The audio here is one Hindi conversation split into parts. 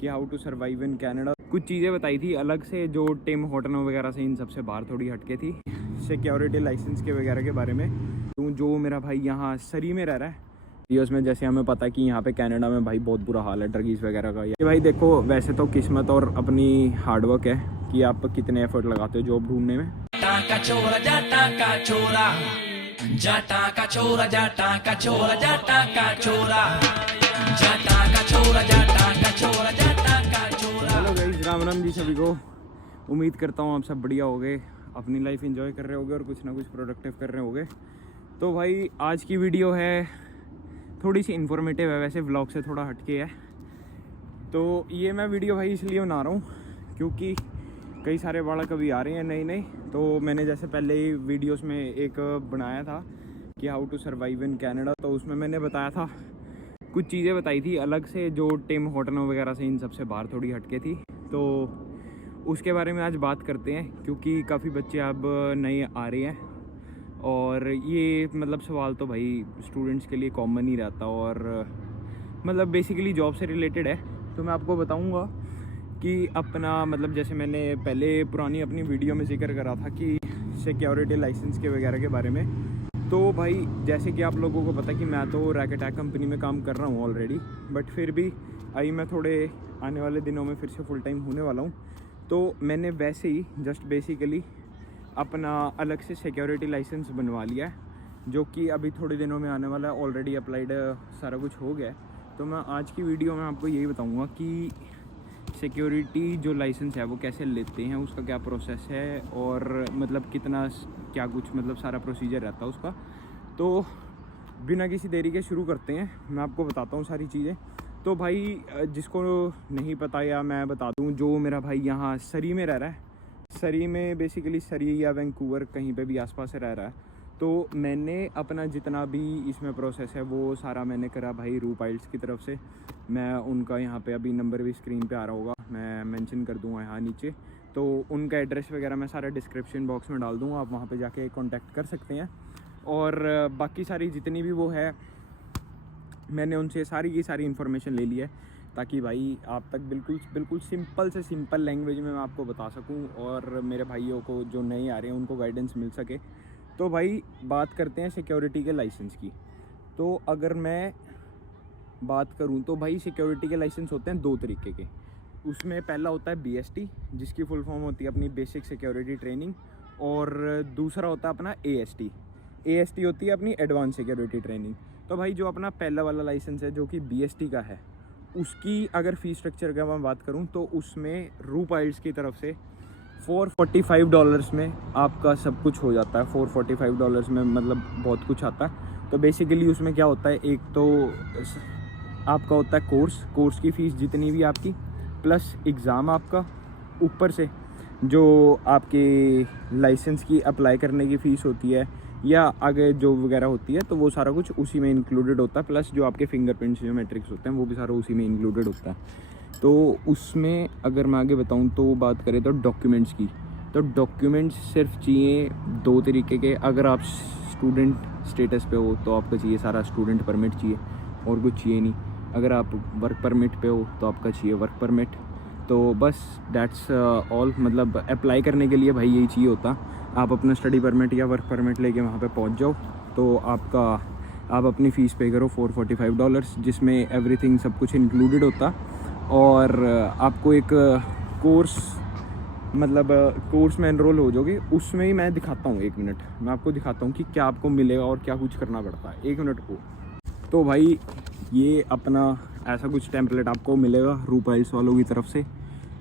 कि how to survive in Canada. कुछ चीज़ें बताई थी अलग से जो टिम हॉर्टन वगैरह से इन सबसे बाहर थोड़ी हटके थी, सिक्योरिटी लाइसेंस के वगैरह के बारे में। तो जो मेरा भाई यहाँ सरी में रह रहा है यूएस में, जैसे हमें पता है कि यहाँ पे कनाडा में भाई बहुत बुरा हाल है ड्रगीज वगैरह का। ये भाई देखो, वैसे तो किस्मत और अपनी हार्डवर्क है कि आप कितने एफर्ट लगाते हो जॉब ढूंढने में। जाटा का छोरा, जाटा का छोरा, जाटा का छोरा, जाटा का छोरा, जाटा का छोरा, जाटा का छोरा, जाटा का छोरा, जाटा का छोरा। हेलो गाइस, राम राम जी सभी को। उम्मीद करता हूँ आप सब बढ़िया होगे, अपनी लाइफ एंजॉय कर रहे होगे और कुछ ना कुछ प्रोडक्टिव कर रहे होगे। तो भाई आज की वीडियो है थोड़ी सी इन्फॉर्मेटिव है, वैसे व्लॉग से थोड़ा हटके है। तो ये मैं वीडियो भाई इसलिए बना रहा हूँ क्योंकि कई सारे बालक अभी आ रहे हैं नई नई। तो मैंने जैसे पहले ही वीडियोस में एक बनाया था कि how to survive in Canada, तो उसमें मैंने बताया था, कुछ चीज़ें बताई थी अलग से जो टिम हॉर्टन वगैरह से इन सबसे बाहर थोड़ी हटके थी। तो उसके बारे में आज बात करते हैं क्योंकि काफ़ी बच्चे अब नए आ रहे हैं और ये मतलब सवाल तो भाई स्टूडेंट्स के लिए कॉमन ही रहता और मतलब बेसिकली जॉब से रिलेटेड है। तो मैं आपको बताऊंगा कि अपना मतलब जैसे मैंने पहले पुरानी अपनी वीडियो में जिक्र करा था कि सिक्योरिटी लाइसेंस के वगैरह के बारे में। तो भाई जैसे कि आप लोगों को पता है कि मैं तो रैकेटैक कंपनी में काम कर रहा हूँ ऑलरेडी, बट फिर भी आई मैं थोड़े आने वाले दिनों में फिर से फुल टाइम होने वाला हूँ। तो मैंने वैसे ही जस्ट बेसिकली अपना अलग से सिक्योरिटी लाइसेंस बनवा लिया है, जो कि अभी थोड़े दिनों में आने वाला है। ऑलरेडी अप्लाइड सारा कुछ हो गया है। तो मैं आज की वीडियो में आपको यही बताऊंगा कि सिक्योरिटी जो लाइसेंस है वो कैसे लेते हैं, उसका क्या प्रोसेस है और मतलब कितना क्या कुछ मतलब सारा प्रोसीजर रहता है उसका। तो बिना किसी देरी के शुरू करते हैं, मैं आपको बताता हूँ सारी चीज़ें। तो भाई जिसको नहीं पता या मैं बता दूँ, जो मेरा भाई यहाँ सरी में रह रहा है, सरी में बेसिकली सरी या वैंकूवर कहीं पे भी आसपास रह रहा है, तो मैंने अपना जितना भी इसमें प्रोसेस है वो सारा मैंने करा भाई रूप आइल्स की तरफ से। मैं उनका यहाँ पे अभी नंबर भी स्क्रीन पे आ रहा होगा, मैं मेंशन कर दूँगा यहाँ नीचे। तो उनका एड्रेस वगैरह मैं सारा डिस्क्रिप्शन बॉक्स में डाल दूँगा, आप वहाँ पे जाके कांटेक्ट कर सकते हैं। और बाकी सारी जितनी भी वो है मैंने उनसे सारी की सारी इन्फॉर्मेशन ले ली है, ताकि भाई आप तक बिल्कुल सिंपल से सिंपल लैंग्वेज में मैं आपको बता सकूं और मेरे भाइयों को जो नए आ रहे हैं उनको गाइडेंस मिल सके। तो भाई बात करते हैं सिक्योरिटी के लाइसेंस की। तो अगर मैं बात करूं तो भाई सिक्योरिटी के लाइसेंस होते हैं दो तरीके के। उसमें पहला होता है BST, जिसकी फुल फॉर्म होती है अपनी बेसिक सिक्योरिटी ट्रेनिंग, और दूसरा होता है अपना AST होती है अपनी एडवांस सिक्योरिटी ट्रेनिंग। तो भाई जो अपना पहला वाला लाइसेंस है जो कि BST का है, उसकी अगर फ़ीस स्ट्रक्चर का मैं बात करूं तो उसमें रूप आइल्स की तरफ से $445 में आपका सब कुछ हो जाता है। $445 में मतलब बहुत कुछ आता है। तो बेसिकली उसमें क्या होता है, एक तो आपका होता है कोर्स की फ़ीस जितनी भी आपकी, प्लस एग्ज़ाम आपका, ऊपर से जो आपके लाइसेंस की अप्लाई करने की फ़ीस होती है या आगे जो वगैरह होती है, तो वो सारा कुछ उसी में इंक्लूडेड होता है। प्लस जो आपके फिंगरप्रिंट्स जो मैट्रिक्स होते हैं वो भी सारा उसी में इंक्लूडेड होता है। तो उसमें अगर मैं आगे बताऊं तो बात करें तो डॉक्यूमेंट्स की, तो डॉक्यूमेंट्स सिर्फ चाहिए दो तरीके के। अगर आप स्टूडेंट स्टेटस पे हो तो आपको चाहिए सारा स्टूडेंट परमिट चाहिए और कुछ चाहिए नहीं। अगर आप वर्क परमिट पे हो तो आपका चाहिए वर्क परमिट। तो बस दैट्स ऑल। मतलब अप्लाई करने के लिए भाई यही चाहिए होता। आप अपना स्टडी परमिट या वर्क परमिट लेके वहाँ पे पहुँच जाओ, तो आप अपनी फ़ीस पे करो $445, जिसमें एवरीथिंग सब कुछ इंक्लूडेड होता। और आपको एक कोर्स में एनरोल हो जाओगे। उसमें ही मैं दिखाता हूँ, 1 मिनट मैं आपको दिखाता हूँ कि क्या आपको मिलेगा और क्या कुछ करना पड़ता है। 1 मिनट को। तो भाई ये अपना ऐसा कुछ टेम्पलेट आपको मिलेगा रूप आइल्स वालों की तरफ से,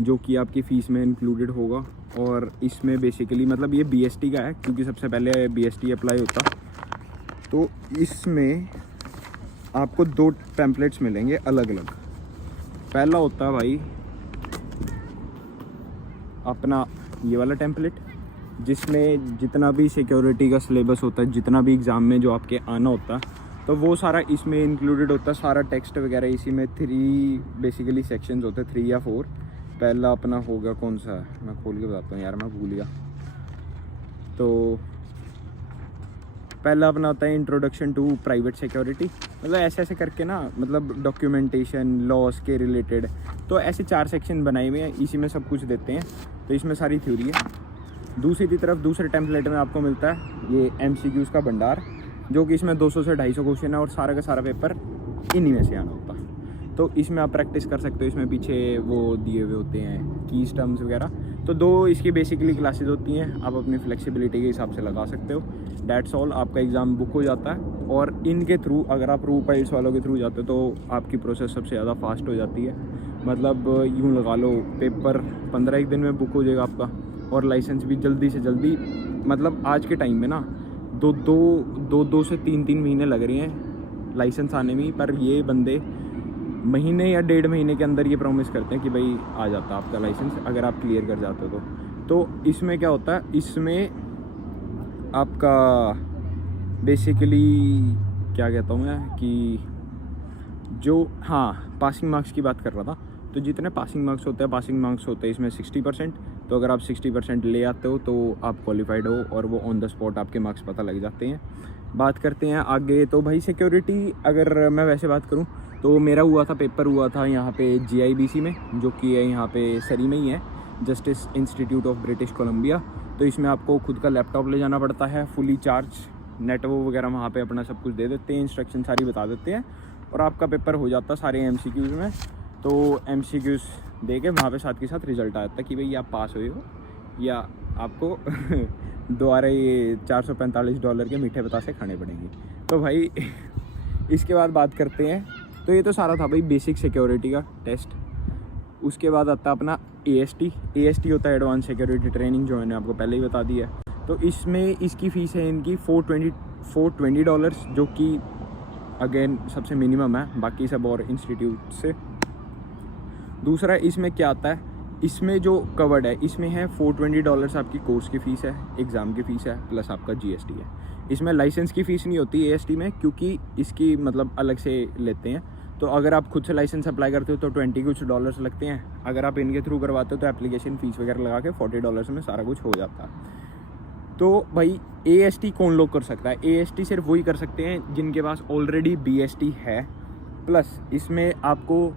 जो कि आपकी फ़ीस में इंक्लूडेड होगा। और इसमें बेसिकली मतलब ये BST का है क्योंकि सबसे पहले BST अप्लाई होता। तो इसमें आपको 2 टेम्पलेट्स मिलेंगे अलग अलग। पहला होता है भाई अपना ये वाला टेम्पलेट, जिसमें जितना भी सिक्योरिटी का सिलेबस होता है, जितना भी एग्ज़ाम में जो आपके आना होता है, तो वो सारा इसमें इंक्लूडेड होता है। सारा टेक्स्ट वगैरह इसी में 3 बेसिकली सेक्शंस होते हैं, 3 या 4। पहला अपना होगा कौन सा है, मैं खोल के बताता हूँ यार, मैं भूल गया। तो पहला अपना होता है इंट्रोडक्शन टू प्राइवेट सिक्योरिटी, मतलब ऐसे ऐसे करके ना, मतलब डॉक्यूमेंटेशन लॉस के रिलेटेड, तो ऐसे 4 सेक्शन बनाए हुए हैं, इसी में सब कुछ देते हैं। तो इसमें सारी थ्योरी है। दूसरी तरफ दूसरे टेम्पलेट में आपको मिलता है ये MCQs का भंडार, जो कि इसमें 200 से 250 क्वेश्चन है और सारा का सारा पेपर इन्हीं में से आना होता है। तो इसमें आप प्रैक्टिस कर सकते हो। इसमें पीछे वो दिए हुए होते हैं कीज टर्म्स वगैरह। तो 2 इसकी बेसिकली क्लासेस होती हैं, आप अपनी फ्लेक्सिबिलिटी के हिसाब से लगा सकते हो। That's all. आपका एग्ज़ाम बुक हो जाता है और इनके थ्रू अगर आप रूप पाइल्स वालों के थ्रू जाते हो तो आपकी प्रोसेस सबसे ज़्यादा फास्ट हो जाती है। मतलब यूँ लगा लो पेपर 15 दिन में बुक हो जाएगा आपका, और लाइसेंस भी जल्दी से जल्दी, मतलब आज के टाइम में ना दो से तीन महीने लग रहे हैं लाइसेंस आने में, पर ये बंदे महीने या 1.5 महीने के अंदर ये प्रॉमिस करते हैं कि भाई आ जाता है आपका लाइसेंस, अगर आप क्लियर कर जाते हो तो इसमें क्या होता है, इसमें आपका बेसिकली क्या कहता हूँ मैं कि जो पासिंग मार्क्स की बात कर रहा था, तो जितने पासिंग मार्क्स होते हैं इसमें 60%। तो अगर आप 60% ले आते हो तो आप क्वालिफाइड हो और वो ऑन द स्पॉट आपके मार्क्स पता लग जाते हैं। बात करते हैं आगे। तो भाई सिक्योरिटी अगर मैं वैसे बात करूं तो मेरा पेपर हुआ था यहाँ पे GIBC में, जो कि है यहाँ पे सरी में ही है, justice institute of British Columbia. तो इसमें आपको खुद का लैपटॉप ले जाना पड़ता है, फुली चार्ज, नेट वगैरह वहाँ पे अपना सब कुछ दे देते हैं, इंस्ट्रक्शन सारी बता देते हैं और आपका पेपर हो जाता है सारे MCQs में। तो MCQs दे के वहाँ पे साथ के साथ रिजल्ट आता है कि भाई आप पास हुए हो या आपको दोबारा ये $445 के मीठे बतासे खाने पड़ेंगे। तो भाई इसके बाद बात करते हैं। तो ये तो सारा था भाई बेसिक सिक्योरिटी का टेस्ट। उसके बाद आता है अपना AST होता है एडवांस सिक्योरिटी ट्रेनिंग, जो मैंने आपको पहले ही बता दिया है। तो इसमें इसकी फ़ीस है इनकी $420, जो कि अगेन सबसे मिनिमम है बाकी सब और इंस्टीट्यूट से। दूसरा इसमें क्या आता है, इसमें जो कवर्ड है इसमें है $420 आपकी कोर्स की फ़ीस है, एग्ज़ाम की फ़ीस है, प्लस आपका GST है। इसमें लाइसेंस की फ़ीस नहीं होती AST में, क्योंकि इसकी मतलब अलग से लेते हैं। तो अगर आप खुद से लाइसेंस अप्लाई करते हो तो $20 कुछ लगते हैं। अगर आप इनके थ्रू करवाते हो तो एप्लीकेशन फ़ीस वगैरह लगा के $40 में सारा कुछ हो जाता है। तो भाई AST कौन लोग कर सकता है? AST सिर्फ वही कर सकते हैं जिनके पास ऑलरेडी BST है, प्लस इसमें आपको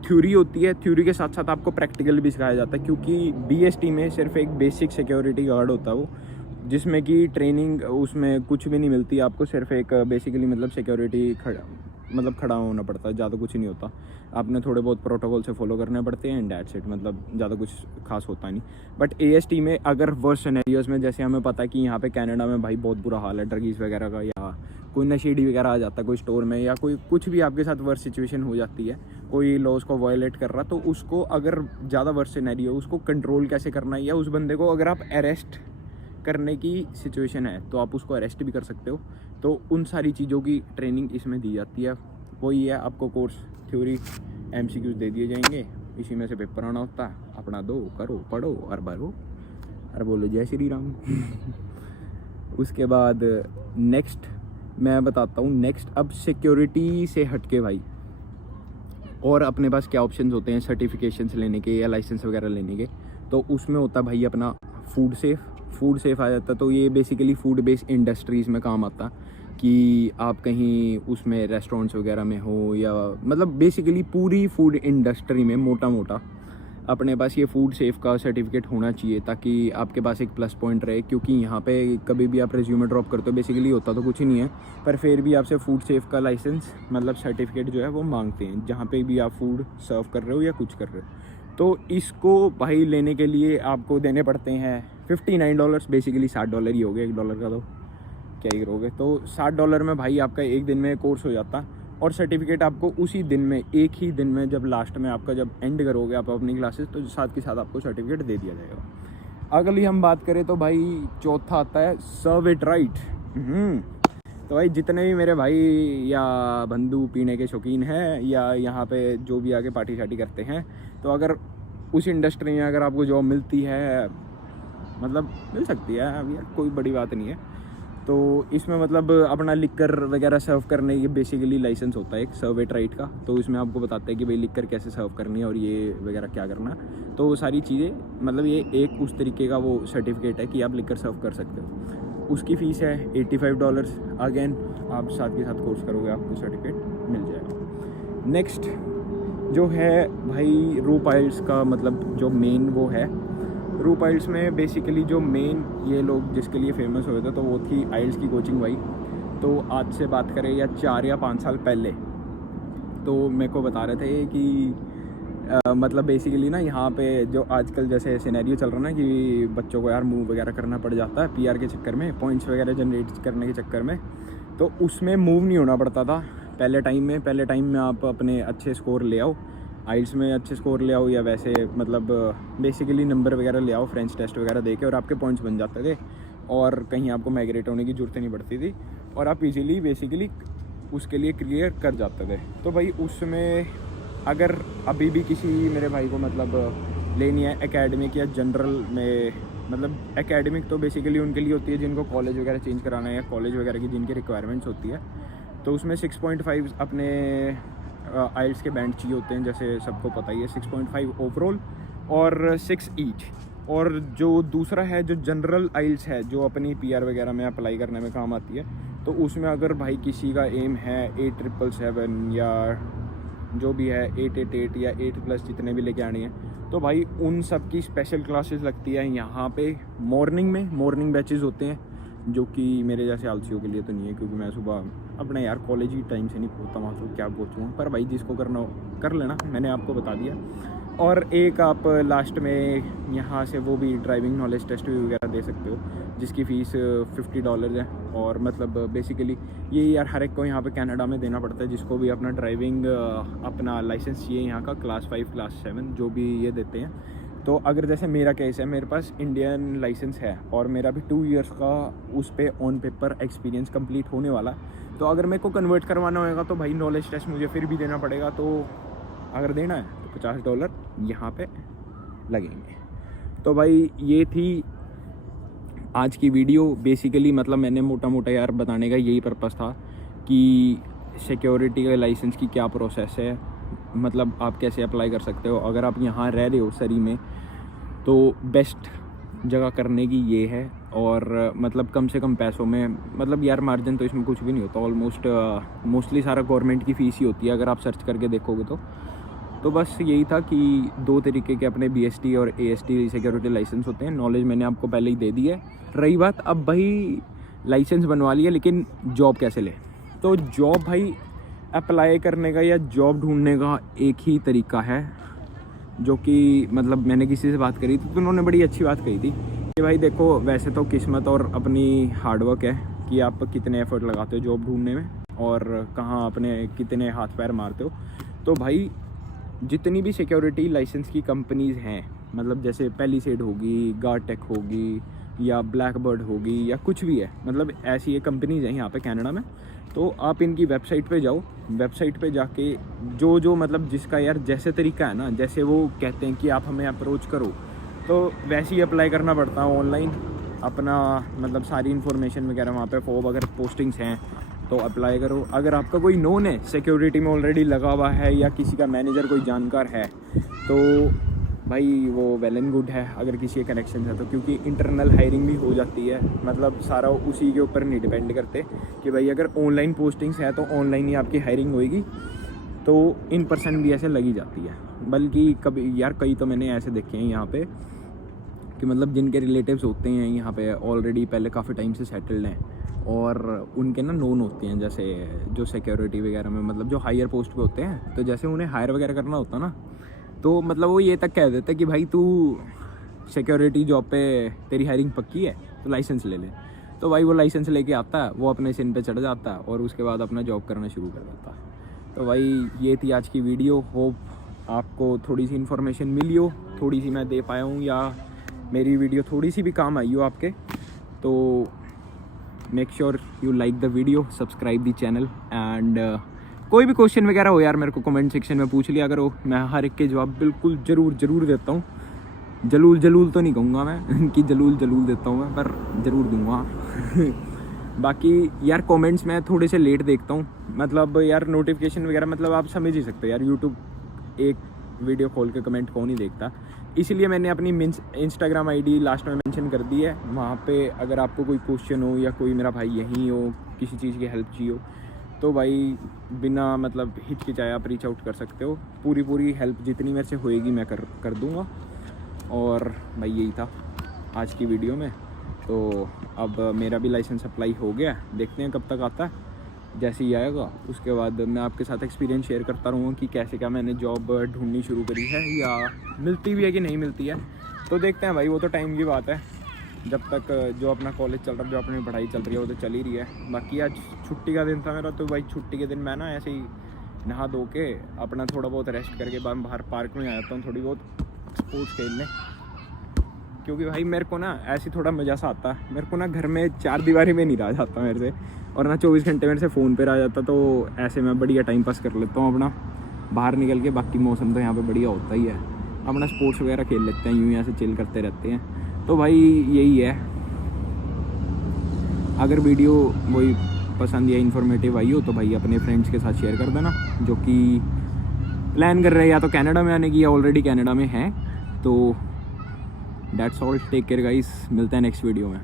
थ्योरी होती है, थ्योरी के साथ साथ आपको प्रैक्टिकल भी सिखाया जाता है, क्योंकि BST में सिर्फ एक बेसिक सिक्योरिटी गार्ड होता है वो, जिसमें कि ट्रेनिंग उसमें कुछ भी नहीं मिलती आपको, सिर्फ एक बेसिकली मतलब सिक्योरिटी खड़ा होना पड़ता है, ज़्यादा कुछ नहीं होता। आपने थोड़े बहुत प्रोटोकॉल से फॉलो करने पड़ते हैं एंड दैट्स इट, मतलब ज़्यादा कुछ खास होता नहीं। बट AST में अगर वर्स्ट सिनेरियोज़ में, जैसे हमें पता है कि यहाँ पे कनाडा में भाई बहुत बुरा हाल है ड्रगीज़ वगैरह का, या कोई नशेड़ी वगैरह आ जाता है कोई स्टोर में, या कोई कुछ भी आपके साथ वर्स्ट सिचुएशन हो जाती है, कोई लॉज को वायलेट कर रहा, तो उसको अगर ज़्यादा वर्स्ट सिनेरियो उसको कंट्रोल कैसे करना है, या उस बंदे को अगर आप अरेस्ट करने की सिचुएशन है तो आप उसको अरेस्ट भी कर सकते हो। तो उन सारी चीज़ों की ट्रेनिंग इसमें दी जाती है। वही है, आपको कोर्स थ्योरी MCQs दे दिए जाएंगे, इसी में से पेपर आना होता है, अपना दो करो पढ़ो और भरो और बोलो जय श्री राम। उसके बाद नेक्स्ट मैं बताता हूँ। नेक्स्ट अब सिक्योरिटी से हटके भाई और अपने पास क्या ऑप्शंस होते हैं सर्टिफिकेशंस लेने के या लाइसेंस वगैरह लेने के। तो उसमें होता है भाई अपना फूड सेफ आ जाता है। तो ये बेसिकली फूड बेस्ड इंडस्ट्रीज़ में काम आता है कि आप कहीं उसमें रेस्टोरेंट्स वगैरह में हो, या मतलब बेसिकली पूरी फूड इंडस्ट्री में मोटा अपने पास ये फूड सेफ का सर्टिफिकेट होना चाहिए, ताकि आपके पास एक प्लस पॉइंट रहे। क्योंकि यहाँ पे कभी भी आप रिज्यूमे ड्रॉप करते हो, बेसिकली होता तो कुछ ही नहीं है, पर फिर भी आपसे फूड सेफ का लाइसेंस मतलब सर्टिफिकेट जो है वो मांगते हैं, जहाँ पे भी आप फूड सर्व कर रहे हो या कुछ कर रहे हो। तो इसको भाई लेने के लिए आपको देने पड़ते हैं $59, बेसिकली $60 ही हो गए, $1 का तो क्या ही करोगे। तो $60 में भाई आपका एक दिन में कोर्स हो जाता, और सर्टिफिकेट आपको उसी दिन में, एक ही दिन में, जब लास्ट में आपका जब एंड करोगे आप अपनी क्लासेस, तो साथ के साथ आपको सर्टिफिकेट दे दिया जाएगा। अगली हम बात करें तो भाई चौथा आता है सर्व इट राइट। तो भाई जितने भी मेरे भाई या बंधु पीने के शौकीन हैं, या यहाँ पे जो भी आके पार्टी शार्टी करते हैं, तो अगर उस इंडस्ट्री में अगर आपको जॉब मिलती है, मतलब मिल सकती है, अभी यार कोई बड़ी बात नहीं है। तो इसमें मतलब अपना लिकर वगैरह सर्व करने की बेसिकली लाइसेंस होता है एक सर्व इट राइट का। तो इसमें आपको बताते हैं कि भाई लिकर कैसे सर्व करनी है और ये वगैरह क्या करना है। तो वो सारी चीज़ें, मतलब ये एक उस तरीके का वो सर्टिफिकेट है कि आप लिकर सर्व कर सकते हो। उसकी फ़ीस है $85। अगेन आप साथ के साथ कोर्स करोगे आपको सर्टिफिकेट मिल जाएगा। नेक्स्ट जो है भाई रूप आइल्स का मतलब जो मेन वो है, रूप आइल्स में बेसिकली जो मेन ये लोग जिसके लिए फेमस हुए थे तो वो थी आइल्स की कोचिंग भाई। तो आज से बात करें या 4 या 5 साल पहले, तो मेरे को बता रहे थे कि मतलब बेसिकली ना यहाँ पे जो आजकल जैसे सिनेरियो चल रहा है ना कि बच्चों को यार मूव वगैरह करना पड़ जाता है पीआर के चक्कर में, पॉइंट्स वगैरह जनरेट करने के चक्कर में, तो उसमें मूव नहीं होना पड़ता था पहले टाइम में आप अपने अच्छे स्कोर ले आओ, आइल्स में अच्छे स्कोर ले आओ या वैसे मतलब बेसिकली नंबर वगैरह ले आओ फ्रेंच टेस्ट वगैरह दे के और आपके पॉइंट्स बन जाते थे और कहीं आपको माइग्रेट होने की ज़रूरत नहीं पड़ती थी और आप इजीली बेसिकली उसके लिए क्लियर कर जाते थे। तो भाई उसमें अगर अभी भी किसी मेरे भाई को मतलब लेनी है एकेडमिक या जनरल में, मतलब एकेडमिक तो बेसिकली उनके लिए होती है जिनको कॉलेज वगैरह चेंज कराना है या कॉलेज वगैरह की जिनकी रिक्वायरमेंट्स होती है, तो उसमें 6.5 अपने आइल्स के बैंड चाहिए होते हैं, जैसे सबको पता ही है 6.5 ओवरऑल और 6 ईच। और जो दूसरा है जो जनरल आइल्स है जो अपनी पीआर वगैरह में अप्लाई करने में काम आती है, तो उसमें अगर भाई किसी का एम है 877 या जो भी है 888 या 8+ जितने भी लेके आनी है, तो भाई उन सब की स्पेशल क्लासेस लगती है यहाँ पे मॉर्निंग में, मॉर्निंग बैचेस होते हैं जो कि मेरे जैसे आलसियों के लिए तो नहीं है क्योंकि मैं सुबह अपने यार कॉलेज ही टाइम से नहीं पहुँचता वहाँ, तो क्या पहुँचूँगा, पर भाई जिसको करना हो कर लेना, मैंने आपको बता दिया। और एक आप लास्ट में यहाँ से वो भी ड्राइविंग नॉलेज टेस्ट भी वगैरह दे सकते हो जिसकी फ़ीस $50 है। और मतलब बेसिकली ये यार हर एक को यहाँ पे कनाडा में देना पड़ता है जिसको भी अपना ड्राइविंग अपना लाइसेंस चाहिए यहाँ का क्लास 5 क्लास 7 जो भी ये देते हैं। तो अगर जैसे मेरा केस है, मेरे पास इंडियन लाइसेंस है और मेरा भी 2 इयर्स का उस पर ऑन पेपर एक्सपीरियंस कंप्लीट होने वाला, तो अगर मेरे को कन्वर्ट करवाना होगा तो भाई नॉलेज टेस्ट मुझे फिर भी देना पड़ेगा। तो अगर देना है तो $50 यहाँ पे लगेंगे। तो भाई ये थी आज की वीडियो। बेसिकली मतलब मैंने मोटा मोटा यार बताने का यही पर्पस था कि सिक्योरिटी का लाइसेंस की क्या प्रोसेस है, मतलब आप कैसे अप्लाई कर सकते हो। अगर आप यहाँ रह रहे हो सरी में तो बेस्ट जगह करने की ये है, और मतलब कम से कम पैसों में, मतलब यार मार्जिन तो इसमें कुछ भी नहीं होता, ऑलमोस्ट मोस्टली सारा गवर्नमेंट की फ़ीस ही होती है अगर आप सर्च करके देखोगे तो बस यही था कि 2 तरीके के अपने BST और AST सिक्योरिटी लाइसेंस होते हैं। नॉलेज मैंने आपको पहले ही दे दी है। रही बात अब भाई लाइसेंस बनवा लिया लेकिन जॉब कैसे ले, तो जॉब भाई अप्लाई करने का या जॉब ढूंढने का एक ही तरीका है जो कि मतलब मैंने किसी से बात करी थी तो उन्होंने बड़ी अच्छी बात कही थी कि भाई देखो वैसे तो किस्मत और अपनी हार्डवर्क है कि आप कितने एफर्ट लगाते हो जॉब ढूंढने में और कहाँ अपने कितने हाथ पैर मारते हो। तो भाई जितनी भी सिक्योरिटी लाइसेंस की कंपनीज़ हैं, मतलब जैसे पैलिसेड होगी, गार्डटेक होगी या ब्लैकबर्ड होगी या कुछ भी है, मतलब ऐसी ये कंपनीज़ हैं यहाँ पे कनाडा में, तो आप इनकी वेबसाइट पे जाओ। वेबसाइट पे जाके जो मतलब जिसका यार जैसे तरीका है ना, जैसे वो कहते हैं कि आप हमें अप्रोच करो, तो वैसे ही अप्लाई करना पड़ता है ऑनलाइन अपना, मतलब सारी इन्फॉर्मेशन वगैरह वहाँ पे फॉर्म अगर पोस्टिंग्स हैं तो अप्लाई करो। अगर आपका कोई नोन है सिक्योरिटी में ऑलरेडी लगा हुआ है या किसी का मैनेजर कोई जानकार है तो भाई वो वेल एंड गुड है अगर किसी के कनेक्शन है तो, क्योंकि इंटरनल हायरिंग भी हो जाती है, मतलब सारा उसी के ऊपर नहीं डिपेंड करते कि भाई अगर ऑनलाइन पोस्टिंग्स है तो ऑनलाइन ही आपकी हायरिंग होएगी, तो इन पर्सन भी ऐसे लगी जाती है। बल्कि कभी यार कई तो मैंने ऐसे देखे हैं यहाँ पे कि मतलब जिनके रिलेटिव्स होते हैं यहाँ पे ऑलरेडी पहले काफ़ी टाइम से सेटल्ड हैं और उनके ना नोन होते हैं, जैसे जो सिक्योरिटी वगैरह में मतलब जो हायर पोस्ट पे होते हैं, तो जैसे उन्हें हायर वगैरह करना होता ना, तो मतलब वो ये तक कह देते कि भाई तू सिक्योरिटी जॉब पे तेरी हायरिंग पक्की है तो लाइसेंस ले ले। तो भाई वो लाइसेंस लेके आता है, वो अपने सिन पे चढ़ जाता है और उसके बाद अपना जॉब करना शुरू कर देता है। तो भाई ये थी आज की वीडियो। होप आपको थोड़ी सी इन्फॉर्मेशन मिली हो, थोड़ी सी मैं दे पाया हूँ या मेरी वीडियो थोड़ी सी भी काम आई हो आपके। तो make sure you like the video, subscribe the channel and कोई भी क्वेश्चन वगैरह हो यार मेरे को कमेंट सेक्शन में पूछ लिया करो, मैं हर एक के जवाब बिल्कुल ज़रूर देता हूँ। जलूल तो नहीं कहूँगा मैं कि जलूल देता हूँ मैं, पर ज़रूर दूँगा। बाकी यार कमेंट्स मैं थोड़े से लेट देखता हूँ, मतलब यार नोटिफिकेशन वगैरह, मतलब आप समझ ही सकते हो यार यूट्यूब एक वीडियो खोल के कमेंट कौन ही देखता, इसलिए मैंने अपनी इंस्टाग्राम आईडी लास्ट में मेंशन कर दी है। वहाँ पे अगर आपको कोई क्वेश्चन हो या कोई मेरा भाई यहीं हो, किसी चीज़ की हेल्प चाहिए हो, तो भाई बिना मतलब हिचकिचाए आप रीच आउट कर सकते हो। पूरी हेल्प जितनी मेरे से होएगी मैं कर दूँगा। और भाई यही था आज की वीडियो में। तो अब मेरा भी लाइसेंस अप्लाई हो गया, देखते हैं कब तक आता है। जैसे ही आएगा उसके बाद मैं आपके साथ एक्सपीरियंस शेयर करता रहूँगा कि कैसे क्या मैंने जॉब ढूंढनी शुरू करी है या मिलती भी है कि नहीं मिलती है। तो देखते हैं भाई, वो तो टाइम की बात है। जब तक जो अपना कॉलेज चल रहा है, जो अपनी पढ़ाई चल रही है, वो तो चल ही रही है। बाकी आज छुट्टी का दिन था मेरा, तो भाई छुट्टी के दिन मैं ना ऐसे ही नहा धो के अपना थोड़ा बहुत रेस्ट करके बाहर पार्क में आ जाता हूँ थोड़ी बहुत स्पोर्ट्स खेलने। क्योंकि भाई मेरे को ना ऐसे थोड़ा मज़ा सा आता है। मेरे को ना घर में 4 दीवारी में नहीं रहा जाता मेरे से, और ना 24 घंटे मेरे से फ़ोन पे रहा जाता। तो ऐसे मैं बढ़िया टाइम पास कर लेता हूँ अपना बाहर निकल के। बाकी मौसम तो यहाँ पे बढ़िया होता ही है, अपना स्पोर्ट्स वगैरह खेल लेते हैं, यूँ यहाँ से चिल करते रहते हैं। तो भाई यही है। अगर वीडियो वही पसंद या इन्फॉर्मेटिव आई हो तो भाई अपने फ्रेंड्स के साथ शेयर कर देना, जो कि प्लान कर रहे हैं या तो कनाडा में आने की या ऑलरेडी कनाडा में हैं। तो that's all, take care guys, मिलते हैं नेक्स्ट वीडियो में।